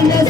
in this